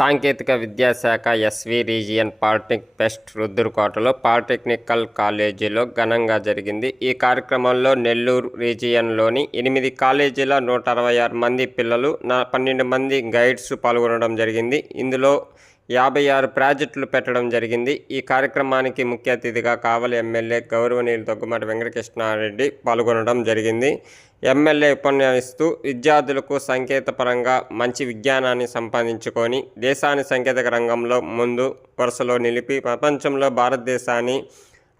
సాంకేతిక విద్యాశాఖ SV region polytech fest రుద్దురుకోటలో పాలిటెక్నికల్ కాలేజీలో ఘనంగా జరిగింది. ఈ కార్యక్రమంలో నెల్లూరు రీజియన్లోని ఎనిమిది కాలేజీల నూట అరవై ఆరు మంది పిల్లలు నా పన్నెండు మంది గైడ్స్ పాల్గొనడం జరిగింది. ఇందులో యాభై ఆరు ప్రాజెక్టులు పెట్టడం జరిగింది. ఈ కార్యక్రమానికి ముఖ్య అతిథిగా కావలి ఎమ్మెల్యే గౌరవనీయులు దగ్గుమాటి వెంకటకృష్ణారెడ్డి పాల్గొనడం జరిగింది. ఎమ్మెల్యే ఉపన్యాసిస్తూ విద్యార్థులకు సంకేతపరంగా మంచి విజ్ఞానాన్ని సంపాదించుకొని దేశాన్ని సాంకేతిక రంగంలో ముందు వరుసలో నిలిపి ప్రపంచంలో భారతదేశాన్ని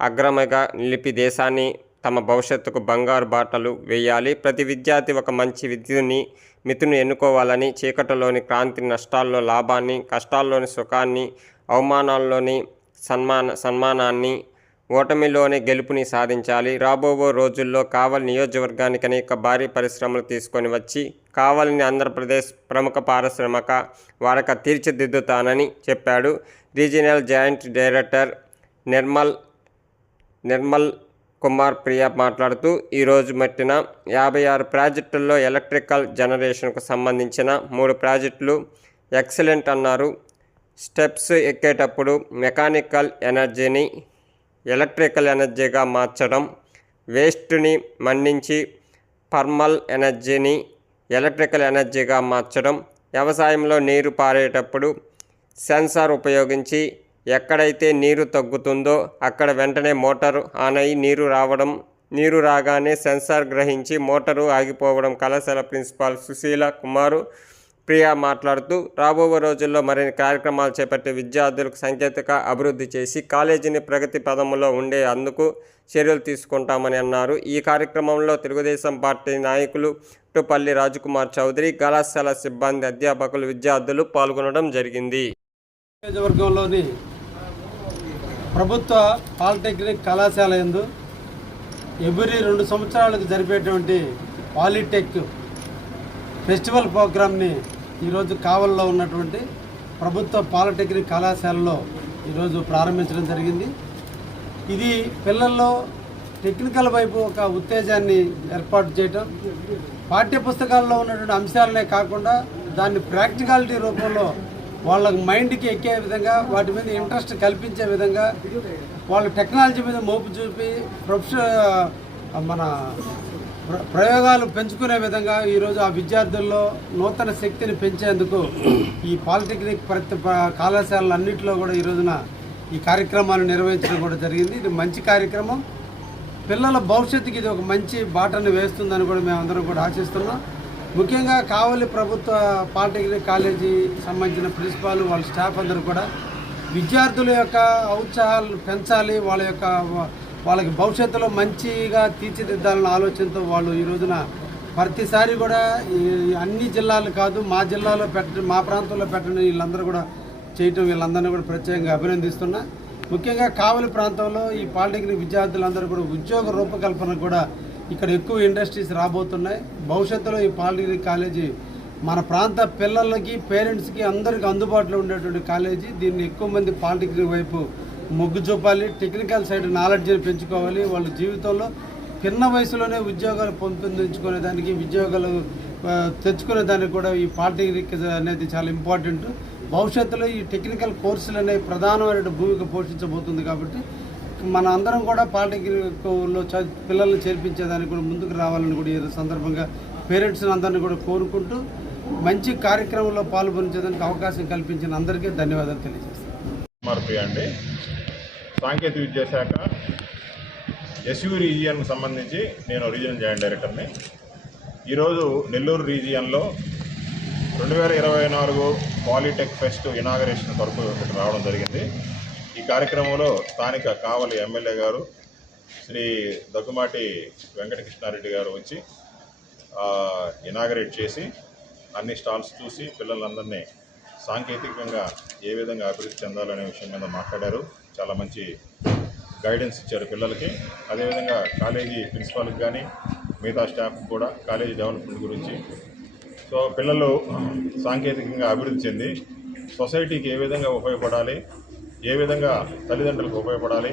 అగ్రమగా నిలిపి దేశాన్ని తమ భవిష్యత్తుకు బంగారు బాటలు వేయాలి. ప్రతి విద్యార్థి ఒక మంచి విద్యుని మితుని ఎన్నుకోవాలని చీకటిలోని క్రాంతి నష్టాల్లో లాభాన్ని కష్టాల్లోని సుఖాన్ని అవమానాల్లోని సన్మాన సన్మానాన్ని ఓటమిలోని గెలుపుని సాధించాలి. రాబోబో రోజుల్లో కావలి నియోజకవర్గానికి అనేక భారీ పరిశ్రమలు తీసుకొని వచ్చి కావలిని ఆంధ్రప్రదేశ్ ప్రముఖ పారిశ్రామిక వారక తీర్చిదిద్దుతానని చెప్పాడు regional joint director Nirmal Nirmal Kumar Priya మాట్లాడుతూ ఈరోజు మట్టిన యాభై ఆరు ప్రాజెక్టుల్లో ఎలక్ట్రికల్ జనరేషన్కు సంబంధించిన మూడు ప్రాజెక్టులు ఎక్సలెంట్ అన్నారు. స్టెప్స్ ఎక్కేటప్పుడు మెకానికల్ ఎనర్జీని ఎలక్ట్రికల్ ఎనర్జీగా మార్చడం వేస్ట్ని మండించి థర్మల్ ఎనర్జీని ఎలక్ట్రికల్ ఎనర్జీగా మార్చడం వ్యవసాయంలో నీరు పారేటప్పుడు సెన్సార్ ఉపయోగించి ఎక్కడైతే నీరు తగ్గుతుందో అక్కడ వెంటనే మోటారు ఆన్ అయి నీరు రావడం నీరు రాగానే సెన్సార్ గ్రహించి మోటారు ఆగిపోవడం కళాశాల ప్రిన్సిపాల్ సుశీల కుమారు ప్రియా మాట్లాడుతూ రాబోయే రోజుల్లో మరిన్ని కార్యక్రమాలు చేపట్టి విద్యార్థులకు సాంకేతిక అభివృద్ధి చేసి కాలేజీని ప్రగతి పదములో ఉండే అందుకు చర్యలు తీసుకుంటామని అన్నారు. ఈ కార్యక్రమంలో తెలుగుదేశం పార్టీ నాయకులు టుపల్లి రాజకుమార్ చౌదరి కళాశాల సిబ్బంది అధ్యాపకులు విద్యార్థులు పాల్గొనడం జరిగింది. నియోజకవర్గంలోని ప్రభుత్వ పాలిటెక్నిక్ కళాశాల యందు ఎవ్రీ రెండు సంవత్సరాలకు జరిపేటువంటి పాలిటెక్ ఫెస్టివల్ ప్రోగ్రామ్ని ఈరోజు కావల్లో ఉన్నటువంటి ప్రభుత్వ పాలిటెక్నిక్ కళాశాలలో ఈరోజు ప్రారంభించడం జరిగింది. ఇది పిల్లల్లో టెక్నికల్ వైపు ఒక ఉత్తేజాన్ని ఏర్పాటు చేయటం పాఠ్య పుస్తకాల్లో ఉన్నటువంటి అంశాలనే కాకుండా దాన్ని ప్రాక్టికాలిటీ రూపంలో వాళ్ళ మైండ్కి ఎక్కే విధంగా వాటి మీద ఇంట్రెస్ట్ కల్పించే విధంగా వాళ్ళ టెక్నాలజీ మీద మోపు చూపి ప్రొఫెషనల్ మన ప్రయోగాలు పెంచుకునే విధంగా ఈరోజు ఆ విద్యార్థుల్లో నూతన శక్తిని పెంచేందుకు ఈ పాలిటెక్నిక్ ప్రతి కళాశాలన్నింటిలో కళాశాలలన్నింటిలో కూడా ఈ రోజున ఈ కార్యక్రమాలు నిర్వహించడం కూడా జరిగింది. ఇది మంచి కార్యక్రమం. పిల్లల భవిష్యత్తుకి ఇది ఒక మంచి బాటను వేస్తుందని కూడా మేమందరం కూడా ఆశిస్తున్నాం. ముఖ్యంగా కావలి ప్రభుత్వ పాలిటెక్నిక్ కాలేజీ సంబంధించిన ప్రిన్సిపాల్ వాళ్ళ స్టాఫ్ అందరూ కూడా విద్యార్థుల యొక్క ఔత్సాహాలు పెంచాలి వాళ్ళ యొక్క వాళ్ళకి భవిష్యత్తులో మంచిగా తీర్చిదిద్దాలన్న ఆలోచనతో వాళ్ళు ఈ రోజున ప్రతిసారి కూడా అన్ని జిల్లాలు కాదు మా జిల్లాలో పెట్టడం మా ప్రాంతంలో పెట్టడం వీళ్ళందరూ కూడా చేయటం వీళ్ళందరినీ కూడా ప్రత్యేకంగా అభినందిస్తున్నా. ముఖ్యంగా కావలి ప్రాంతంలో ఈ పాలిటెక్నిక్ విద్యార్థులందరూ కూడా ఉద్యోగ రూపకల్పన కూడా ఇక్కడ ఎక్కువ ఇండస్ట్రీస్ రాబోతున్నాయి. భవిష్యత్తులో ఈ పాలిటెక్నిక్ కాలేజీ మన ప్రాంత పిల్లలకి పేరెంట్స్కి అందరికీ అందుబాటులో ఉండేటువంటి కాలేజీ. దీన్ని ఎక్కువ మంది పాలిటెక్నిక్ వైపు మొగ్గు చూపాలి టెక్నికల్ సైడ్ నాలెడ్జ్ని పెంచుకోవాలి. వాళ్ళ జీవితంలో చిన్న వయసులోనే ఉద్యోగాలు పొందుపరుచుకునే దానికి ఉద్యోగాలు తెచ్చుకునే దానికి కూడా ఈ పాలిటెక్నిక్ అనేది చాలా ఇంపార్టెంట్ భవిష్యత్తులో ఈ టెక్నికల్ కోర్సులు అనేవి ప్రధానమైన భూమిక పోషించబోతుంది కాబట్టి మన అందరం కూడా పాలిటెక్నిక్లో చ- పిల్లల్ని చేర్పించేదానికి కూడా ముందుకు రావాలని కూడా ఈ సందర్భంగా పేరెంట్స్ అందరినీ కూడా కోరుకుంటూ మంచి కార్యక్రమంలో పాల్గొనేదానికి అవకాశం కల్పించిన అందరికీ ధన్యవాదాలు తెలియజేస్తాను. అండి సాంకేతిక విద్యాశాఖ ఎస్యూ రీజియన్కి సంబంధించి నేను రీజియన్ జాయింట్ డైరెక్టర్ని. ఈరోజు నెల్లూరు రీజియన్లో రెండు వేల ఇరవై నాలుగు పాలిటెక్ ఫెస్ట్ ఇనాగరేషన్ కొరకు ఇక్కడ రావడం జరిగింది. ఈ కార్యక్రమంలో స్థానిక కావలి ఎమ్మెల్యే గారు శ్రీ దగ్గుమాటి వెంకటకృష్ణారెడ్డి గారు వచ్చి ఇనాగరేట్ చేసి అన్ని స్టాల్స్ చూసి పిల్లలందరినీ సాంకేతికంగా ఏ విధంగా అభివృద్ధి చెందాలనే విషయం మీద మాట్లాడారు. చాలా మంచి గైడెన్స్ ఇచ్చారు పిల్లలకి. అదేవిధంగా కాలేజీ ప్రిన్సిపాల్కి కానీ మిగతా స్టాఫ్ కూడా కాలేజీ డెవలప్మెంట్ గురించి. సో పిల్లలు సాంకేతికంగా అభివృద్ధి చెంది సొసైటీకి ఏ విధంగా ఉపయోగపడాలి ఏ విధంగా తల్లిదండ్రులకు ఉపయోగపడాలి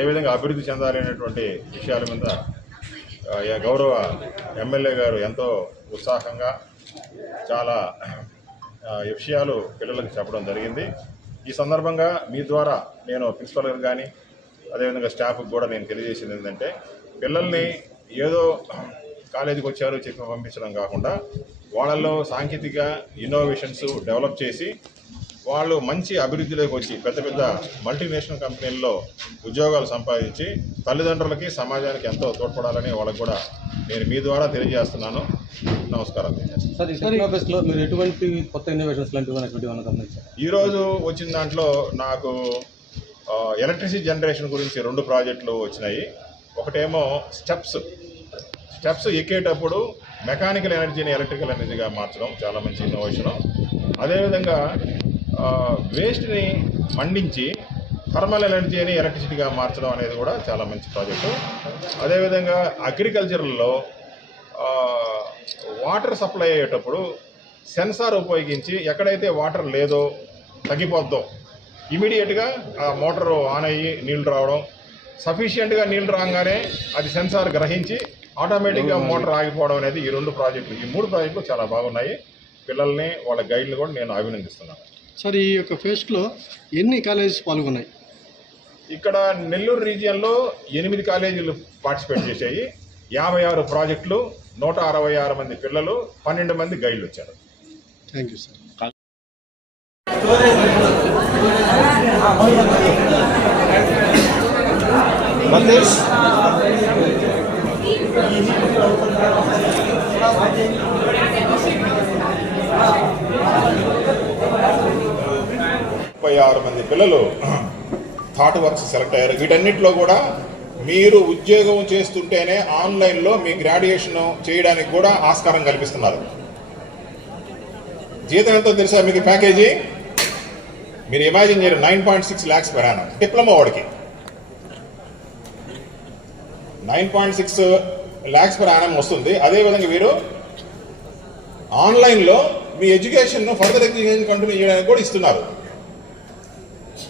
ఏ విధంగా అభివృద్ధి చెందాలి అనేటువంటి విషయాల మీద గౌరవ ఎమ్మెల్యే గారు ఎంతో ఉత్సాహంగా చాలా విషయాలు పిల్లలకు చెప్పడం జరిగింది. ఈ సందర్భంగా మీ ద్వారా నేను ప్రిన్సిపల్ గారు కానీ అదేవిధంగా స్టాఫ్కి కూడా నేను తెలియజేసింది ఏంటంటే పిల్లల్ని ఏదో కాలేజీకి వచ్చారు చెప్పి పంపించడం కాకుండా వాళ్ళల్లో సాంకేతిక ఇన్నోవేషన్స్ డెవలప్ చేసి వాళ్ళు మంచి అభివృద్ధిలోకి వచ్చి పెద్ద పెద్ద మల్టీనేషనల్ కంపెనీల్లో ఉద్యోగాలు సంపాదించి తల్లిదండ్రులకి సమాజానికి ఎంతో తోడ్పడాలని వాళ్ళకు కూడా నేను మీ ద్వారా తెలియజేస్తున్నాను. నమస్కారం. మీరు ఎటువంటి కొత్త ఇన్నోవేషన్స్ లాంటివి ఈరోజు వచ్చిన దాంట్లో నాకు ఎలక్ట్రిసిటీ జనరేషన్ గురించి రెండు ప్రాజెక్టులు వచ్చినాయి. ఒకటేమో స్టెప్స్. స్టెప్స్ ఎక్కేటప్పుడు మెకానికల్ ఎనర్జీని ఎలక్ట్రికల్ ఎనర్జీగా మార్చడం చాలా మంచి ఇన్నోవేషను అదేవిధంగా వేస్ట్ని మండించి థర్మల్ ఎనర్జీని ఎలక్ట్రిసిటీగా మార్చడం అనేది కూడా చాలా మంచి ప్రాజెక్టు. అదేవిధంగా అగ్రికల్చర్లో వాటర్ సప్లై అయ్యేటప్పుడు సెన్సార్ ఉపయోగించి ఎక్కడైతే వాటర్ లేదో తగ్గిపోద్దో ఇమీడియట్గా ఆ మోటార్ ఆన్ అయ్యి నీళ్ళు రావడం సఫిషియెంట్గా నీళ్ళు రాగానే అది సెన్సార్ గ్రహించి ఆటోమేటిక్గా మోటార్ ఆగిపోవడం అనేది ఈ రెండు ప్రాజెక్టులు. ఈ మూడు ప్రాజెక్టులు చాలా బాగున్నాయి. పిల్లల్ని వాళ్ళ గైడ్ని కూడా నేను అభినందిస్తున్నాను. సార్ ఈ యొక్క ఫెస్ట్లో ఎన్ని కాలేజెస్ పాల్గొన్నాయి? ఇక్కడ నెల్లూరు రీజియన్లో ఎనిమిది కాలేజీలు పార్టిసిపేట్ చేశాయి. యాభై ఆరు ప్రాజెక్టులు నూట అరవై ఆరు మంది పిల్లలు పన్నెండు మంది గైడ్లు వచ్చారు. Thank you sir. ముప్పై ఆరు మంది పిల్లలు థాట్ వర్క్స్ సెలెక్ట్ అయ్యారు. వీటన్నిటిలో కూడా మీరు ఉద్యోగం చేస్తుంటేనే ఆన్లైన్లో మీ గ్రాడ్యుయేషన్ చేయడానికి కూడా ఆస్కారం కల్పిస్తున్నారు. జీతం ఎంతో తెలుసా మీకు ప్యాకేజీ? మీరు ఇమాజిన్ చేయరు nine point six lakhs per diploma వాడికి. Nine point six lakhs per annum వస్తుంది. అదేవిధంగా మీరు ఆన్లైన్లో మీ ఎడ్యుకేషన్ను ఫర్దర్ ఎడ్యుకేషన్ కంటిన్యూ చేయడానికి కూడా ఇస్తున్నారు.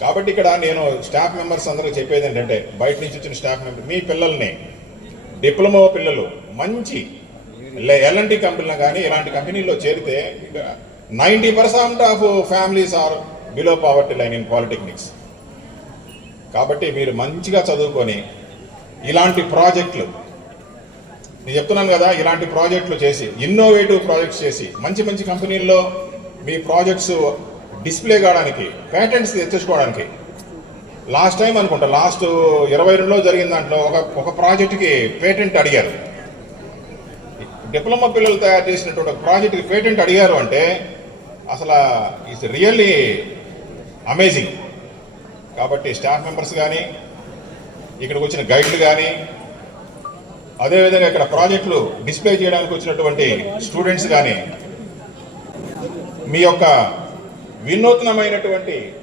కాబట్టి ఇక్కడ నేను స్టాఫ్ మెంబర్స్ అందరికి చెప్పేది ఏంటంటే బయట నుంచి వచ్చిన స్టాఫ్ మెంబర్ మీ పిల్లల్ని డిప్లొమా పిల్లలు మంచి ఎల్ఎన్టీ కంపెనీలో కానీ ఇలాంటి కంపెనీల్లో చేరితే ninety percent of families are below poverty line in polytechnics కాబట్టి మీరు మంచిగా చదువుకొని ఇలాంటి ప్రాజెక్టులు నేను చెప్తున్నాను కదా ఇలాంటి ప్రాజెక్టులు చేసి ఇన్నోవేటివ్ ప్రాజెక్ట్స్ చేసి మంచి మంచి కంపెనీల్లో మీ ప్రాజెక్ట్స్ డిస్ప్లే కావడానికి పేటెంట్స్ తెచ్చుకోవడానికి లాస్ట్ టైం అనుకుంటా లాస్ట్ ఇరవై రెండులో జరిగిన దాంట్లో ఒక ఒక ప్రాజెక్ట్కి పేటెంట్ అడిగారు. డిప్లొమా పిల్లలు తయారు చేసినటువంటి ఒక ప్రాజెక్ట్కి పేటెంట్ అడిగారు అంటే అసలు ఇట్స్ రియల్లీ అమేజింగ్ కాబట్టి స్టాఫ్ మెంబర్స్ కానీ ఇక్కడికి వచ్చిన గైడ్లు కానీ అదేవిధంగా ఇక్కడ ప్రాజెక్టులు డిస్ప్లే చేయడానికి వచ్చినటువంటి స్టూడెంట్స్ కానీ మీ యొక్క వినూత్నమైనటువంటి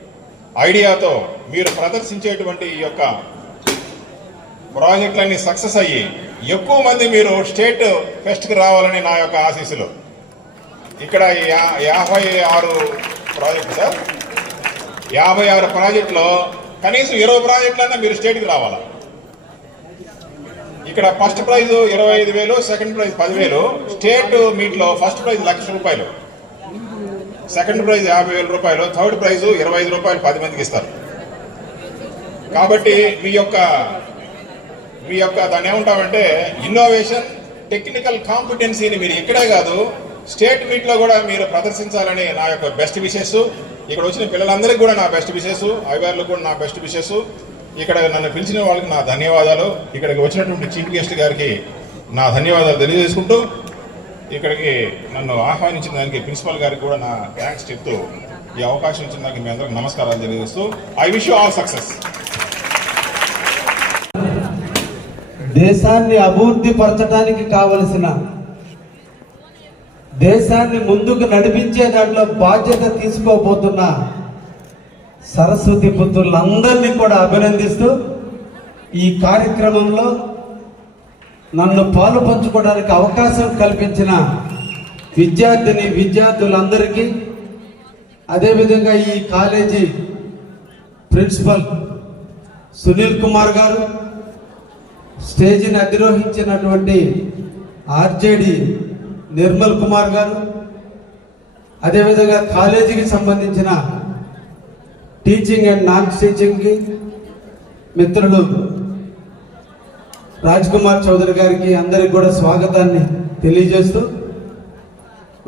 ఐడియాతో మీరు ప్రదర్శించేటువంటి ఈ యొక్క ప్రాజెక్టులన్నీ సక్సెస్ అయ్యి ఎక్కువ మంది మీరు స్టేట్ ఫెస్ట్కి రావాలని నా యొక్క ఆశీస్సులు. ఇక్కడ యా- యాభై ఆరు ప్రాజెక్టు సార్. యాభై ఆరు ప్రాజెక్టులో కనీసం ఇరవై ప్రాజెక్టులన్నా మీరు స్టేట్కి రావాలా? ఇక్కడ ఫస్ట్ ప్రైజ్ ఇరవై ఐదు వేలు సెకండ్ ప్రైజ్ పదివేలు స్టేట్ మీట్లో ఫస్ట్ ప్రైజ్ లక్ష రూపాయలు. సెకండ్ ప్రైజ్ యాభై వేల రూపాయలు థర్డ్ ప్రైజ్ ఇరవై ఐదు రూపాయలు పది మందికి ఇస్తారు. కాబట్టి మీ యొక్క మీ యొక్క దాన్ని ఏమంటామంటే ఇన్నోవేషన్ టెక్నికల్ కాంపిటెన్సీని మీరు ఇక్కడే కాదు స్టేట్ మీట్లో కూడా మీరు ప్రదర్శించాలని నా యొక్క బెస్ట్ విషెస్ ఇక్కడ వచ్చిన పిల్లలందరికీ కూడా నా బెస్ట్ విషెస్ అయ్యగారులకు కూడా నా బెస్ట్ విషెస్ ఇక్కడ నన్ను పిలిచిన వాళ్ళకి నా ధన్యవాదాలు. ఇక్కడికి వచ్చినటువంటి చీఫ్ గెస్ట్ గారికి నా ధన్యవాదాలు తెలియజేసుకుంటూ ఇక్కడికి నన్ను ఆహ్వానించిన దానికి ప్రిన్సిపల్ గారికి కూడా నా థ్యాంక్స్ చెప్తూ ఈ అవకాశం ఇచ్చిన దానికి మీ అందరికి నమస్కారాలు తెలియజేస్తూ I wish you all success దేశాన్ని అభివృద్ధి పరచడానికి కావలసిన దేశాన్ని ముందుకు నడిపించే దాంట్లో బాధ్యత తీసుకోబోతున్న సరస్వతి పుత్రులందరినీ కూడా అభినందిస్తూ ఈ కార్యక్రమంలో నన్ను పాలు పంచుకోవడానికి అవకాశం కల్పించిన విద్యార్థిని విద్యార్థులందరికీ అదేవిధంగా ఈ కాలేజీ ప్రిన్సిపల్ సునీల్ కుమార్ గారు స్టేజిని అధిరోహించినటువంటి ఆర్జేడి నిర్మల్ కుమార్ గారు అదేవిధంగా కాలేజీకి సంబంధించిన టీచింగ్ అండ్ నాన్ టీచింగ్కి మిత్రులు రాజ్ కుమార్ చౌదరి గారికి అందరికి కూడా స్వాగతాన్ని తెలియజేస్తూ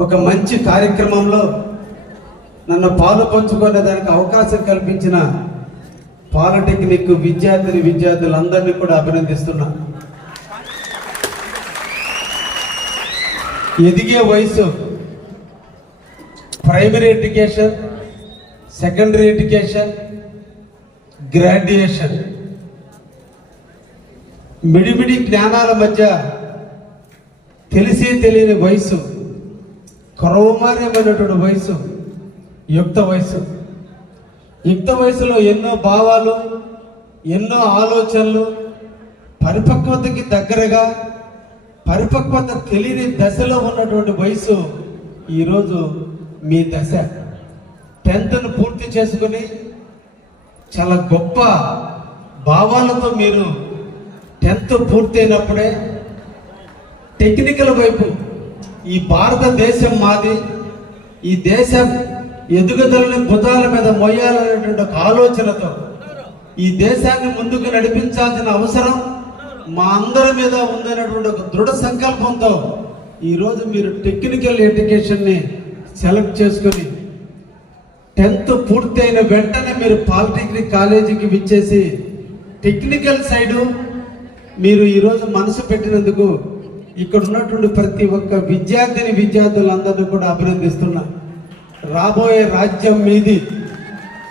ఒక మంచి కార్యక్రమంలో నన్ను పాలు పంచుకునే దానికి అవకాశం కల్పించిన పాలిటెక్నిక్ విద్యార్థిని విద్యార్థులందరినీ కూడా అభినందిస్తున్నా. ఎదిగే వయసు primary education secondary education graduation. మిడిమిడి జ్ఞానాల మధ్య తెలిసి తెలియని వయసు క్రౌమార్యమైనటువంటి వయసు యుక్త వయసు యుక్త వయసులో ఎన్నో భావాలు ఎన్నో ఆలోచనలు పరిపక్వతకి దగ్గరగా పరిపక్వత తెలియని దశలో ఉన్నటువంటి వయసు ఈరోజు మీ దశ. టెన్త్ను పూర్తి చేసుకుని చాలా గొప్ప భావాలతో మీరు టెన్త్ పూర్తయినప్పుడే టెక్నికల్ వైపు ఈ భారతదేశం మాది ఈ దేశం ఎదుగుదలని భుజాల మీద మొయ్యాలనేటువంటి ఒక ఆలోచనతో ఈ దేశాన్ని ముందుకు నడిపించాల్సిన అవసరం మా అందరి మీద ఉందనేటువంటి ఒక దృఢ సంకల్పంతో ఈరోజు మీరు టెక్నికల్ ఎడ్యుకేషన్ని సెలెక్ట్ చేసుకొని టెన్త్ పూర్తయిన వెంటనే మీరు పాలిటెక్నిక్ కాలేజీకి విచ్చేసి టెక్నికల్ సైడు మీరు ఈరోజు మనసు పెట్టినందుకు ఇక్కడ ఉన్నటువంటి ప్రతి ఒక్క విద్యార్థిని విద్యార్థులందరినీ కూడా అభినందిస్తున్నా. రాబోయే రాజ్యం మీది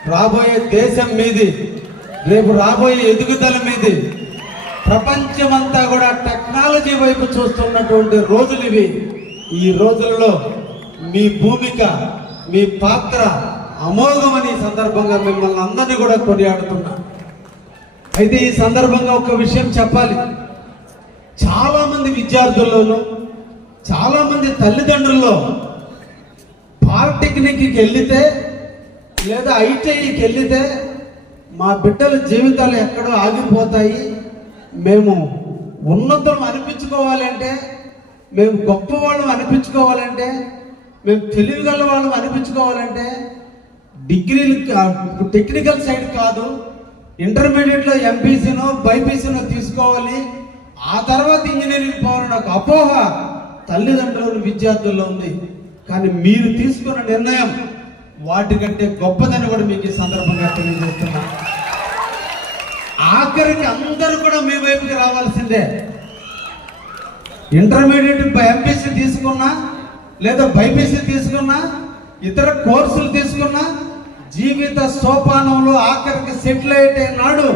రాబోయే దేశం మీది రేపు రాబోయే ఎదుగుదల మీది ప్రపంచమంతా కూడా టెక్నాలజీ వైపు చూస్తున్నటువంటి రోజులు ఇవి. ఈ రోజులలో మీ భూమిక మీ పాత్ర అమోఘమని ఈ సందర్భంగా మిమ్మల్ని అందరినీ కూడా కొనియాడుతున్నా. అయితే ఈ సందర్భంగా ఒక విషయం చెప్పాలి. చాలా మంది విద్యార్థుల్లోనూ చాలా మంది తల్లిదండ్రుల్లో పాలిటెక్నిక్కి వెళ్తే లేదా ఐటీఐకి వెళ్తే మా బిడ్డల జీవితాలు ఎక్కడో ఆగిపోతాయి. మేము ఉన్నతం అనిపించుకోవాలంటే మేము గొప్పవాళ్ళం అనిపించుకోవాలంటే మేము తెలివిగల వాళ్ళం అనిపించుకోవాలంటే డిగ్రీలు టెక్నికల్ సైడ్ కాదు ఇంటర్మీడియట్లో ఎంపీసీనో బైపీసీనో తీసుకోవాలి. ఆ తర్వాత ఇంజనీరింగ్ పోవాలని ఒక అపోహ. తల్లిదండ్రులు విద్యార్థుల్లో ఉంది. కానీ మీరు తీసుకున్న నిర్ణయం వాటికంటే గొప్పదని కూడా మీకు ఈ సందర్భంగా తెలియజేస్తున్నా. ఆఖరికి అందరూ కూడా మీ వైపుకి రావాల్సిందే. ఇంటర్మీడియట్ ఎంపీసీ తీసుకున్నా లేదా బైపీసీ తీసుకున్నా ఇతర కోర్సులు తీసుకున్నా జీవిత సోపానంలో ఆఖరికి సెటిల్ అయితే నాడు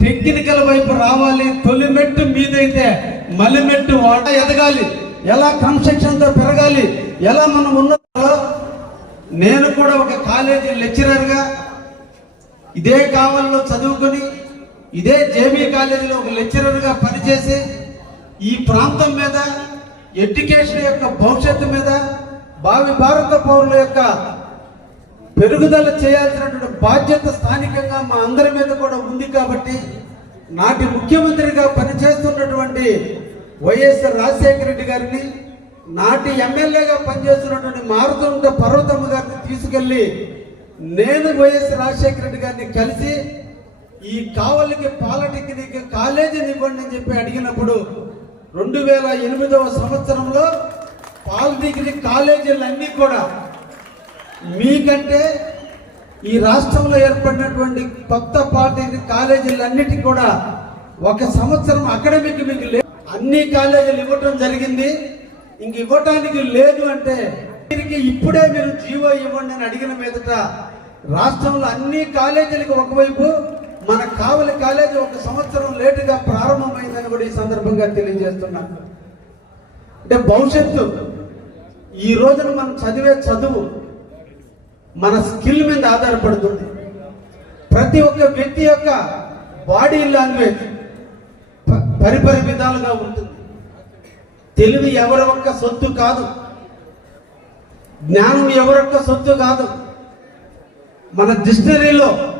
టెక్నికల్ వైపు రావాలి తొలి మెట్టు మీదైతే మలి మెట్టు వాట ఎదగాలి. ఎలా కన్స్ట్రక్షన్తో పెరగాలి ఎలా మనం ఉన్నదో నేను కూడా ఒక కాలేజీ లెక్చరర్గా ఇదే కావాలలో చదువుకొని ఇదే జేబీ కాలేజీలో ఒక లెక్చరర్గా పనిచేసి ఈ ప్రాంతం మీద ఎడ్యుకేషన్ యొక్క భవిష్యత్తు మీద భావి భారత పౌరుల యొక్క పెరుగుదల చేయాల్సినటువంటి బాధ్యత స్థానికంగా మా అందరి మీద కూడా ఉంది కాబట్టి నాటి ముఖ్యమంత్రిగా పనిచేస్తున్నటువంటి వైఎస్ రాజశేఖర రెడ్డి గారిని నాటి ఎమ్మెల్యేగా పనిచేస్తున్నటువంటి మారుతుంట పర్వతమ్మ గారిని తీసుకెళ్ళి నేను వైఎస్ రాజశేఖర రెడ్డి గారిని కలిసి ఈ కావలికి పాలిటెక్నిక్ కాలేజీని ఇవ్వండి అని చెప్పి అడిగినప్పుడు రెండు వేల ఎనిమిదవ సంవత్సరంలో పాలిటెక్నిక్ కాలేజీలన్నీ కూడా మీకంటే ఈ రాష్ట్రంలో ఏర్పడినటువంటి కొత్త పార్టీ కాలేజీలన్నిటికీ కూడా ఒక సంవత్సరం అకాడమిక్ మీకు లేదు అన్ని కాలేజీలు ఇవ్వటం జరిగింది. ఇంక ఇవ్వటానికి లేదు అంటే దీనికి ఇప్పుడే మీరు జీవో ఇవ్వండి అని అడిగిన మీదట రాష్ట్రంలో అన్ని కాలేజీలకు ఒకవైపు మన కావలి కాలేజీ ఒక సంవత్సరం లేటుగా ప్రారంభమైందని కూడా ఈ సందర్భంగా తెలియజేస్తున్నా అంటే భవిష్యత్తు ఈ రోజున మనం చదివే చదువు మన స్కిల్ మీద ఆధారపడుతుంది. ప్రతి ఒక్క వ్యక్తి యొక్క బాడీ లాంగ్వేజ్ ప- పరిపరి విధాలుగా ఉంటుంది. తెలివి ఎవరి ఒక్క సొత్తు కాదు. జ్ఞానం ఎవరొక్క సొత్తు కాదు. మన డిక్షనరీలో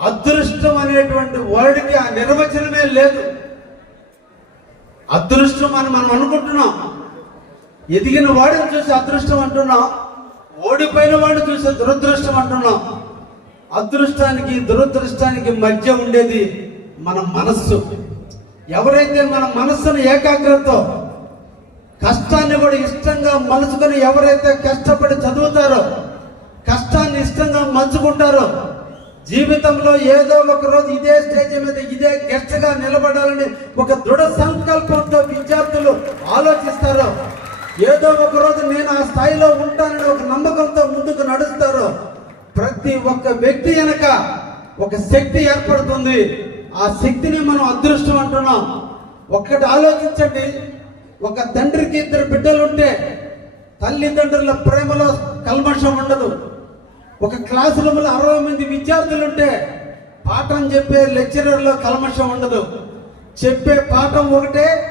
అదృష్టం అనేటువంటి వర్డ్కి ఆ నిర్వచనమే లేదు. అదృష్టం అని మనం అనుకుంటున్నాం. ఎదిగిన వాడిని చూసి అదృష్టం అంటున్నాం. ఓడిపోయిన వాడిని చూసే దురదృష్టం అంటున్నాం. అదృష్టానికి దురదృష్టానికి మధ్య ఉండేది మన మనస్సు. ఎవరైతే మన మనస్సును ఏకాగ్రత కష్టాన్ని కూడా ఇష్టంగా మలుచుకొని ఎవరైతే కష్టపడి చదువుతారో కష్టాన్ని ఇష్టంగా మలుచుకుంటారో జీవితంలో ఏదో ఒక రోజు ఇదే స్టేజ్ మీద ఇదే గెస్ట్గా నిలబడాలని ఒక దృఢ సంకల్పంతో విద్యార్థులు ఆలోచిస్తారో ఏదో ఒక రోజు నేను ఆ స్థాయిలో ఉంటానని ఒక నమ్మకంతో ముందుకు నడుస్తారో ప్రతి ఒక్క వ్యక్తి వెనక ఒక శక్తి ఏర్పడుతుంది. ఆ శక్తిని మనం అదృష్టం అంటున్నాం. ఒక్కటి ఆలోచించండి. ఒక తండ్రికి ఇద్దరు బిడ్డలుంటే తల్లిదండ్రుల ప్రేమలో కల్మషం ఉండదు. ఒక క్లాస్ రూమ్లో అరవై మంది విద్యార్థులుంటే పాఠం చెప్పే లెక్చరర్లో కల్మషం ఉండదు. చెప్పే పాఠం ఒకటే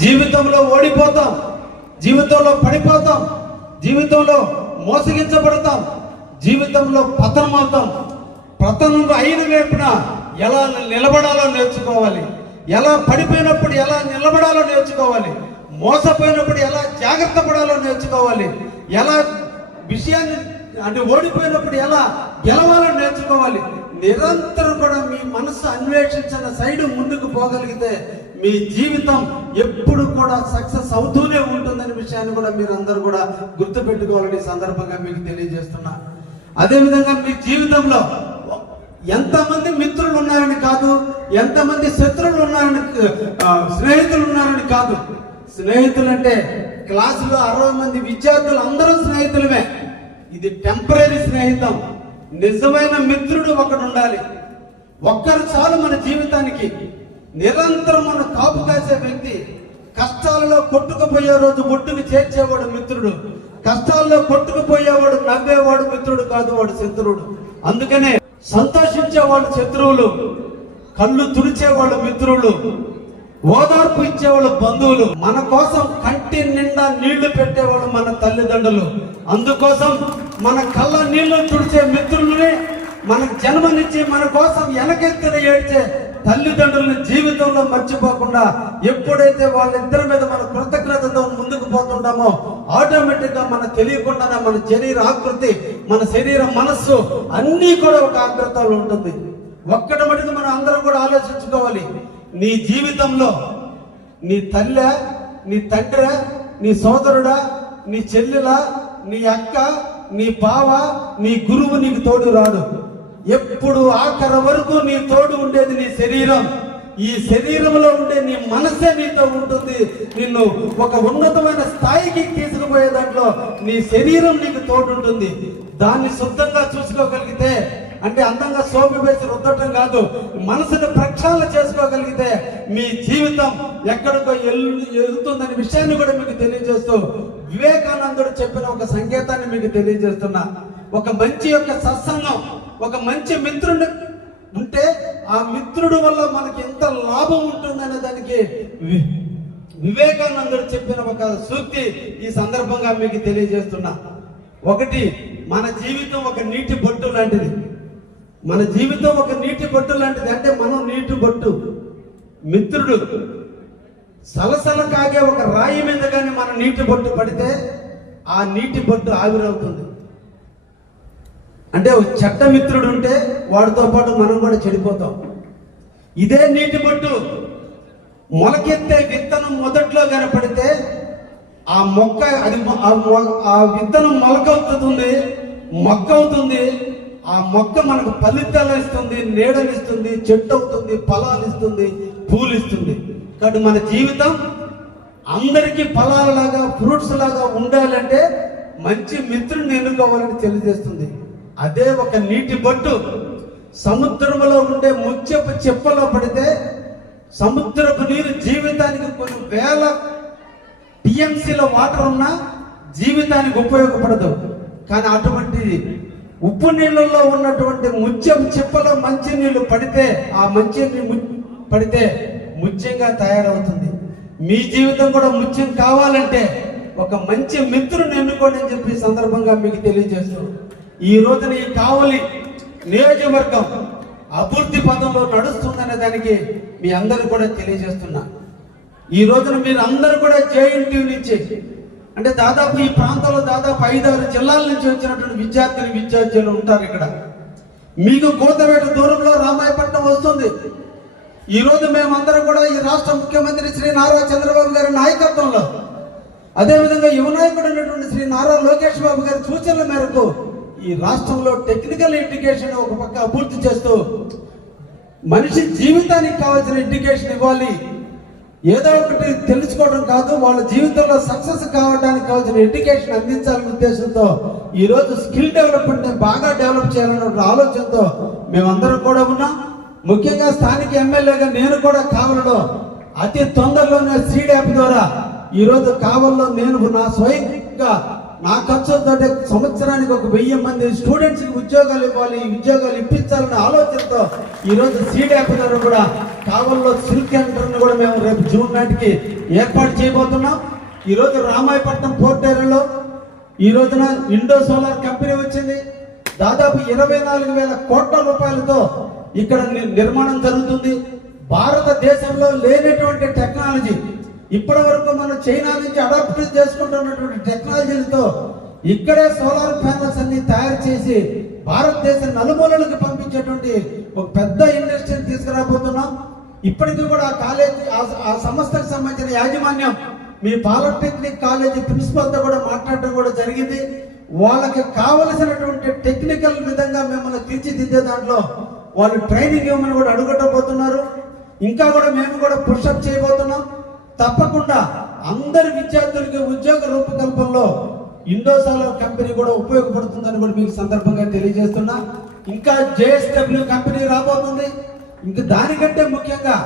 జీవితంలో ఓడిపోతాం జీవితంలో పడిపోతాం జీవితంలో మోసగించబడతాం జీవితంలో పతనం అవుతాం పతనం అయిన వేపున ఎలా నిలబడాలో నేర్చుకోవాలి ఎలా పడిపోయినప్పుడు ఎలా నిలబడాలో నేర్చుకోవాలి మోసపోయినప్పుడు ఎలా జాగ్రత్త పడాలో నేర్చుకోవాలి ఎలా విషయాన్ని అంటే ఓడిపోయినప్పుడు ఎలా గెలవాలో నేర్చుకోవాలి నిరంతరం కూడా మీ మనసు అన్వేషించిన సైడ్ ముందుకు పోగలిగితే మీ జీవితం ఎప్పుడు కూడా సక్సెస్ అవుతూనే ఉంటుందనే విషయాన్ని కూడా మీరు అందరూ కూడా గుర్తుపెట్టుకోవాలని సందర్భంగా మీకు తెలియజేస్తున్నా. అదేవిధంగా మీ జీవితంలో ఎంతమంది మిత్రులు ఉన్నారని కాదు ఎంతమంది శత్రువులు ఉన్నారని స్నేహితులు ఉన్నారని కాదు. స్నేహితులు అంటే క్లాసులో అరవై మంది విద్యార్థులు అందరూ స్నేహితులమే. ఇది టెంపరీ స్నేహితం. నిజమైన మిత్రుడు ఒకడు ఉండాలి ఒక్కరు చాలు మన జీవితానికి. నిరంతరం మన కాపు కాసే వ్యక్తి కష్టాలలో కొట్టుకుపోయే రోజు ఒట్టుకు చేర్చేవాడు మిత్రుడు. కష్టాల్లో కొట్టుకుపోయేవాడు నవ్వేవాడు మిత్రుడు కాదు వాడు శత్రువుడు అందుకనే సంతోషించేవాళ్ళు శత్రువులు కళ్ళు తుడిచేవాళ్ళు మిత్రులు ఓదార్పు ఇచ్చేవాళ్ళు బంధువులు. మన కోసం కంటి నిండా నీళ్ళు పెట్టేవాళ్ళు మన తల్లిదండ్రులు. అందుకోసం మన కళ్ళ నీళ్ళు తుడిచే మిత్రులని మనకు జన్మనిచ్చి మన కోసం వెనకెత్తిన ఏడ్చే తల్లిదండ్రులను జీవితంలో మర్చిపోకుండా ఎప్పుడైతే వాళ్ళిద్దరి మీద మన కృతజ్ఞతతో ముందుకు పోతుంటామో ఆటోమేటిక్గా మన తెలియకుండానే మన శరీర ఆకృతి మన శరీర మనస్సు అన్నీ కూడా ఒక ఆగ్రతలో ఉంటుంది. ఒక్కటి మటుకు మనం అందరం కూడా ఆలోచించుకోవాలి. నీ జీవితంలో నీ తల్లె నీ తండ్రి నీ సోదరుడా నీ చెల్లెల నీ అక్క నీ బావ నీ గురువు నీకు తోడు రాడు. ఎప్పుడు ఆఖరి వరకు నీ తోడు ఉండేది నీ శరీరం. ఈ శరీరంలో ఉండే నీ మనసే నీతో ఉంటుంది. నిన్ను ఒక ఉన్నతమైన స్థాయికి తీసుకుపోయే దాంట్లో నీ శరీరం నీకు తోడు ఉంటుంది. దాన్ని శుద్ధంగా చూసుకోగలిగితే అంటే అందంగా సోపు వేసి రుద్దటం కాదు మనసును ప్రక్షాళన చేసుకోగలిగితే మీ జీవితం ఎక్కడికో ఎదుగుతుందనే విషయాన్ని కూడా మీకు తెలియజేస్తూ వివేకానందుడు చెప్పిన ఒక సంకేతాన్ని మీకు తెలియజేస్తున్నా. ఒక మంచి యొక్క సత్సంగం ఒక మంచి మిత్రుడు ఉంటే ఆ మిత్రుడు వల్ల మనకి ఎంత లాభం ఉంటుందనే దానికి వి- వివేకానందుడు చెప్పిన ఒక సూక్తి ఈ సందర్భంగా మీకు తెలియజేస్తున్నా. ఒకటి మన జీవితం ఒక నీటి బొట్టు లాంటిది. మన జీవితం ఒక నీటి బొట్టు లాంటిది. అంటే మనం నీటి బొట్టు. మిత్రుడు సలసల కాగే ఒక రాయి మీద కానీ మన నీటి బొట్టు పడితే ఆ నీటి బొట్టు ఆవిరవుతుంది. అంటే ఒక చెడ్డ మిత్రుడు ఉంటే వాడితో పాటు మనం కూడా చెడిపోతాం. ఇదే నీటి బొట్టు మొలకెత్తే విత్తనం మొదట్లో కనపడితే ఆ మొక్క అది ఆ మొ- ఆ విత్తనం మొలకవుతుంది మొక్క అవుతుంది ఆ మొక్క మనకు ఫలితాలు ఇస్తుంది నీడనిస్తుంది చెట్టు అవుతుంది ఫలాలు ఇస్తుంది పూలు ఇస్తుంది కాబట్టి మన జీవితం అందరికీ ఫలాలలాగా ఫ్రూట్స్ లాగా ఉండాలంటే మంచి మిత్రుడిని ఎన్నుకోవాలని తెలియజేస్తుంది. అదే ఒక నీటి బొట్టు. సముద్రంలో ఉండే ముత్యపు చెప్పలో పడితే సముద్రపు నీరు జీవితానికి కొన్ని వేల టిఎంసీలో వాటర్ ఉన్నా జీవితానికి ఉపయోగపడదు. కానీ అటువంటి ఉప్పు నీళ్ళల్లో ఉన్నటువంటి ముత్యం చెప్పలో మంచి నీళ్ళు పడితే ఆ మంచి నీళ్ళు పడితే ముత్యంగా తయారవుతుంది. మీ జీవితం కూడా ముత్యం కావాలంటే ఒక మంచి మిత్రుని ఎన్నుకోండి అని చెప్పి సందర్భంగా మీకు తెలియజేస్తున్నాను ఈ రోజున ఈ కావలి నియోజకవర్గం అభివృద్ధి పదంలో నడుస్తుందనే దానికి మీ అందరూ కూడా తెలియజేస్తున్నా. ఈ రోజున మీరు అందరూ కూడా జేఎన్టీ నుంచి అంటే దాదాపు ఈ ప్రాంతంలో దాదాపు ఐదారు జిల్లాల నుంచి వచ్చినటువంటి విద్యార్థులు విద్యార్థులు ఉంటారు ఇక్కడ. మీకు కోతవేట దూరంలో రామాయపట్నం వస్తుంది. ఈ రోజు మేమందరం కూడా ఈ రాష్ట్ర ముఖ్యమంత్రి శ్రీ నారా చంద్రబాబు గారి నాయకత్వంలో అదేవిధంగా యువ నాయకుడు అయినటువంటి శ్రీ నారా లోకేష్ బాబు గారి సూచనల మేరకు ఈ రాష్ట్రంలో టెక్నికల్ ఎడ్యుకేషన్ ఒక పక్క అభివృద్ధి చేస్తూ మనిషి జీవితానికి కావాల్సిన ఎడ్యుకేషన్ ఇవ్వాలి. ఏదో ఒకటి తెలుసుకోవడం కాదు వాళ్ళ జీవితంలో సక్సెస్ కావడానికి కావాల్సిన ఎడ్యుకేషన్ అందించాలనే ఉద్దేశంతో ఈరోజు స్కిల్ డెవలప్మెంట్ని బాగా డెవలప్ చేయాలనే ఆలోచనతో మేమందరం కూడా ఉన్నాం. ముఖ్యంగా స్థానిక ఎమ్మెల్యేగా నేను కూడా కావలలో అతి తొందరలోనే సీడ్ యాప్ ద్వారా ఈ రోజు కావల్లో నేను నా స్వయంగా నా ఖర్చులతో సంవత్సరానికి ఒక వెయ్యి మంది స్టూడెంట్స్కి ఉద్యోగాలు ఇవ్వాలి ఉద్యోగాలు ఇప్పించాలనే ఆలోచనతో ఈరోజు సీడ్యాప్ యాప్ ద్వారా కూడా కావల్లో సిల్క్ సెంటర్ కూడా మేము రేపు జూన్ నాటికి ఏర్పాటు చేయబోతున్నాం. ఈరోజు రామాయపట్నం పోర్ట్ ఏరియాలో ఈ రోజున ఇండో సోలార్ కంపెనీ వచ్చింది. దాదాపు ఇరవై నాలుగు వేల కోట్ల రూపాయలతో ఇక్కడ నిర్మాణం జరుగుతుంది. భారతదేశంలో లేనటువంటి టెక్నాలజీ ఇప్పటి వరకు మనం చైనా నుంచి అడాప్ట్ చేసుకుంటున్నటువంటి టెక్నాలజీలతో ఇక్కడే సోలార్ ప్యానల్స్ అన్ని తయారు చేసి భారతదేశ నలుమూలలకు పంపించేటువంటి ఒక పెద్ద ఇండస్ట్రీని తీసుకురాబోతున్నాం. ఇప్పటికీ కూడా ఆ కాలేజీ ఆ- ఆ సంస్థకు సంబంధించిన యాజమాన్యం మీ పాలిటెక్నిక్ కాలేజీ ప్రిన్సిపల్తో కూడా మాట్లాడడం కూడా జరిగింది. వాళ్ళకి కావలసినటువంటి టెక్నికల్ విధంగా మిమ్మల్ని తీర్చిదిద్దే దాంట్లో వాళ్ళు ట్రైనింగ్ ఇవ్వమని కూడా అడుగుటబోతున్నారు ఇంకా కూడా మేము కూడా పుషప్ చేయబోతున్నాం. తప్పకుండా అందరి విద్యార్థులకి ఉద్యోగ రూపకల్పనలో ఇండోసోలార్ కంపెనీ కూడా ఉపయోగపడుతుందని కూడా మీకు సందర్భంగా తెలియజేస్తున్నా. ఇంకా జేఎస్డబ్ల్యూ కంపెనీ రాబోతుంది. ఇంకా దానికంటే ముఖ్యంగా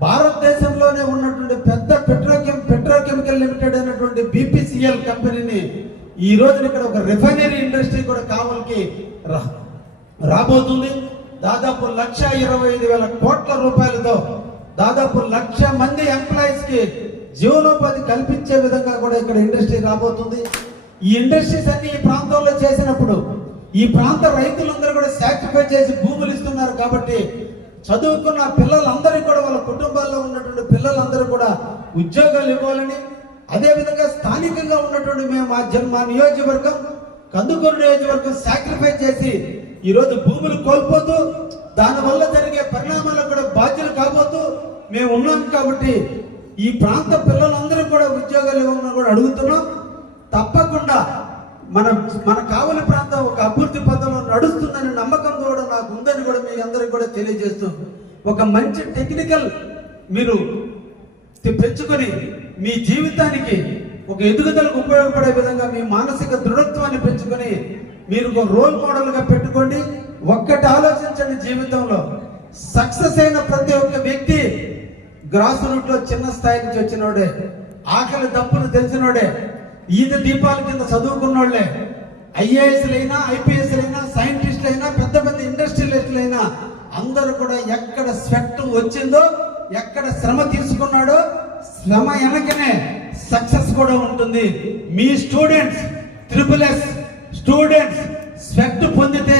భారతదేశంలోనే ఉన్నటువంటి పెద్ద పెట్రోకెమ్ పెట్రోకెమికల్ లిమిటెడ్ అయినటువంటి బీపీసీఎల్ కంపెనీని ఈ రోజున ఇక్కడ ఒక రిఫైనరీ ఇండస్ట్రీ కూడా కావాలకి రా- రాబోతుంది. దాదాపు లక్ష ఇరవై ఐదు వేల కోట్ల రూపాయలతో దాదాపు లక్ష మంది ఎంప్లాయీస్కి జీవనోపాధి కల్పించే విధంగా కూడా ఇక్కడ ఇండస్ట్రీ రాబోతుంది. ఈ ఇండస్ట్రీస్ అన్ని ఈ ప్రాంతంలో చేసినప్పుడు ఈ ప్రాంత రైతులందరూ కూడా సాక్రిఫై చేసి భూములు ఇస్తున్నారు కాబట్టి చదువుకున్న పిల్లలందరికీ కూడా వాళ్ళ కుటుంబాల్లో ఉన్నటువంటి పిల్లలందరూ కూడా ఉద్యోగాలు ఇవ్వాలని అదేవిధంగా స్థానికంగా ఉన్నటువంటి మేము మా జన్ మా నియోజకవర్గం కందుకూరు నియోజకవర్గం సాక్రిఫై చేసి ఈరోజు భూములు కోల్పోతూ దానివల్ల జరిగే పరిణామాలకు కూడా బాధ్యులు కాబోతూ మేము ఉన్నాం కాబట్టి ఈ ప్రాంత పిల్లలందరూ కూడా ఉద్యోగాలు ఇవ్వమని కూడా అడుగుతున్నాం. తప్పకుండా మన మన కావలి ప్రాంతం ఒక అభివృద్ధి పథంలో నడుస్తుందని నమ్మకం కూడా నాకు ఉందని కూడా మీ అందరికి కూడా తెలియజేస్తూ ఒక మంచి టెక్నికల్ మీరు పెంచుకొని మీ జీవితానికి ఒక ఎదుగుదలకు ఉపయోగపడే విధంగా మీ మానసిక దృఢత్వాన్ని పెంచుకొని మీరు ఒక రోల్ మోడల్గా పెట్టుకోండి. ఒక్కటి ఆలోచించండి జీవితంలో. సక్సెస్ అయిన ప్రతి ఒక్క వ్యక్తి గ్రాస్ రూట్లో చిన్న స్థాయి నుంచి వచ్చినోడే. ఆకలి దప్పులు తెలిసినోడే. ఈద దీపాల కింద చదువుకున్నోళ్ళే ఐఏఎస్లైనా ఐపీఎస్లైనా సైంటిస్టులైనా పెద్ద పెద్ద ఇండస్ట్రియలిస్టులైనా అందరూ కూడా ఎక్కడ స్వెట్ వచ్చిందో ఎక్కడ శ్రమ తీసుకున్నాడో శ్రమ వెనకనే సక్సెస్ కూడా ఉంటుంది. మీ students triple S students sweat పొందితే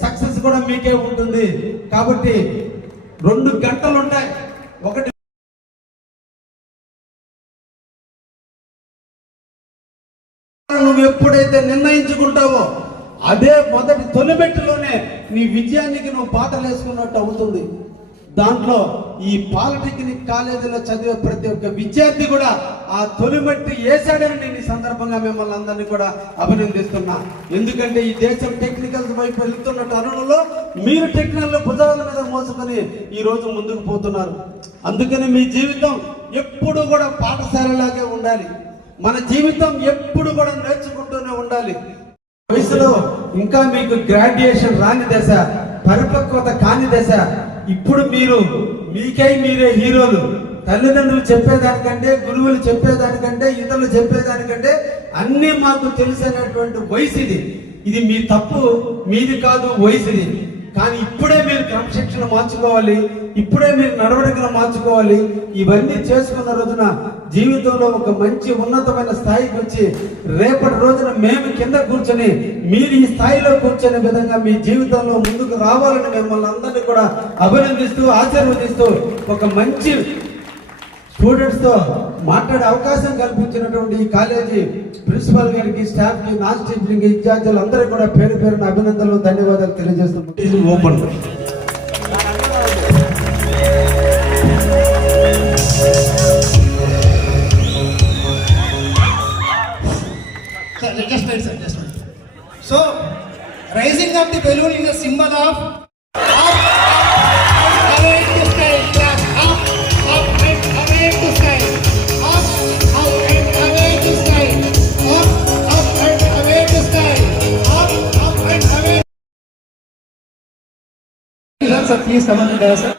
సక్సెస్ కూడా మీకే ఉంటుంది. కాబట్టి రెండు గంటలు ఉంటాయి ఒకటి నువ్వు ఎప్పుడైతే నిర్ణయించుకుంటావో అదే మొదటి తొలిబెట్టులోనే నీ విజయానికి నువ్వు పాటలు వేసుకున్నట్టు అవుతుంది. దాంట్లో ఈ పాలిటెక్నిక్ కాలేజీలో చదివే ప్రతి ఒక్క విద్యార్థి కూడా ఆ తొలి మట్టి వేశాడని నేను ఈ సందర్భంగా మిమ్మల్ని అందరినీ కూడా అభినందిస్తున్నా. ఎందుకంటే ఈ దేశం టెక్నికల్ వైపు వెళ్తున్న తరుణంలో మీరు టెక్నికల్ భుజాల మీద మోసుకొని ఈ రోజు ముందుకు పోతున్నారు. అందుకని మీ జీవితం ఎప్పుడు కూడా పాఠశాలలాగే ఉండాలి. మన జీవితం ఎప్పుడు కూడా నేర్చుకుంటూనే ఉండాలి. వయసులో ఇంకా మీకు గ్రాడ్యుయేషన్ రాని దశ పరిపక్వత కాని దశ ఇప్పుడు మీరు మీకై మీరే హీరోలు. తల్లిదండ్రులు చెప్పేదానికంటే గురువులు చెప్పేదానికంటే ఇతరులు చెప్పేదానికంటే అన్నీ మాకు తెలిసినటువంటి వయసు ఇది ఇది మీ తప్పు మీది కాదు వయసు ఇది కానీ ఇప్పుడే మీరు క్రమశిక్షణ మార్చుకోవాలి ఇప్పుడే మీరు నడవడికలు మార్చుకోవాలి. ఇవన్నీ చేసుకున్న రోజున జీవితంలో ఒక మంచి ఉన్నతమైన స్థాయికి వచ్చి రేపటి రోజున మేము కింద కూర్చొని మీరు ఈ స్థాయిలో కూర్చొనే విధంగా మీ జీవితంలో ముందుకు రావాలని మిమ్మల్ని అందరినీ కూడా అభినందిస్తూ ఆశీర్వదిస్తూ ఒక మంచి స్టూడెంట్స్తో మాట్లాడే అవకాశం కల్పించినటువంటి ఈ కాలేజీ ప్రిన్సిపల్ గారికి స్టాఫ్కి నాన్ టీచింగ్ ఇన్ఛార్జీలు అందరికీ కూడా పేరు పేరున అభినందనలు ధన్యవాదాలు తెలియజేస్తున్నాం open Sir, just wait, sir, just wait. So, raising sir please come on sir